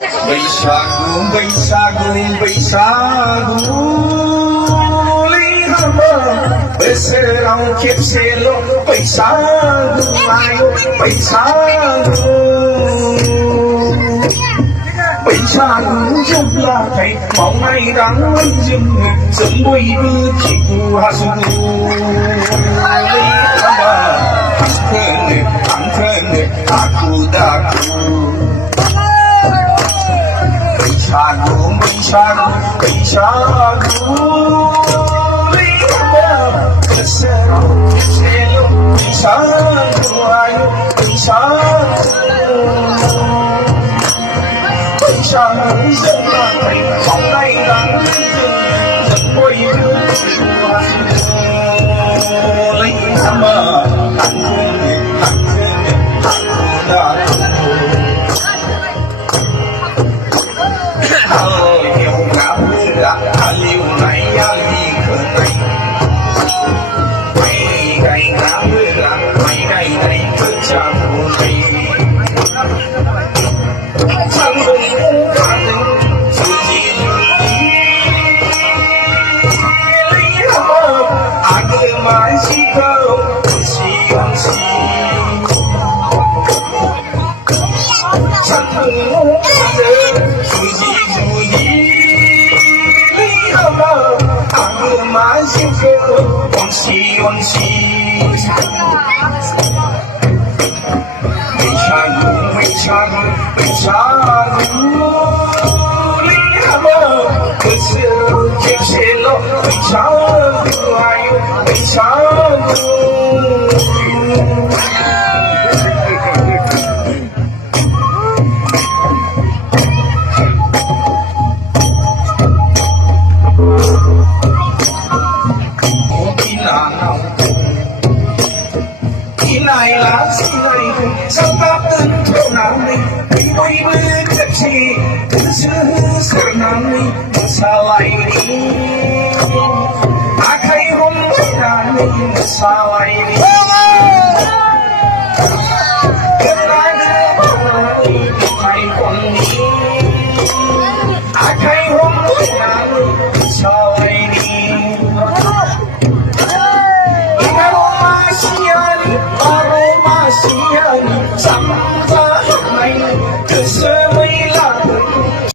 बैसागु बैसागु बैसागु लिंहरबो बोसोराव खेबसेल' बैसागु आयौ बैसागु बैसागु जोबब्लाथाय मावनाय दांनायजोंनो जों बयबो खिगु हासुगु लिंहरबा हांखोनो हाखु दाखु बैसागु बैसागु बैसागु लिंहरबा बोसोराव खेबसेल' बैसागु आयौ बैसागु बैसागु जोबब्लाथाय मावनाय दांनायजों जों बयबो खिगु हासुगु लिंहरबा हांखोनो हाखु दाखु हालेवग्राफोरा हालेवनाय आलि खोनाय माइ गायग्राफोरा माइ गायनाय खोथिया फुनाय सान्दुं अखाजों जुजि लिंहरबा आगो मानसिखौ अनसि अनसि सान्दुं अखाजों जुजि लिंहरबा आगो मानसिखौ अनसि अनसि बैसागु बैसागु बैसागु लिंहरबा बोसोराव खेबसेल' बैसागु आयौ बैसागु Inayla sinayku sabab tentunami bयबो खेबसे गोसो होसारनानै मोसालायनि आखाइ हमलायनानै मोसालायनि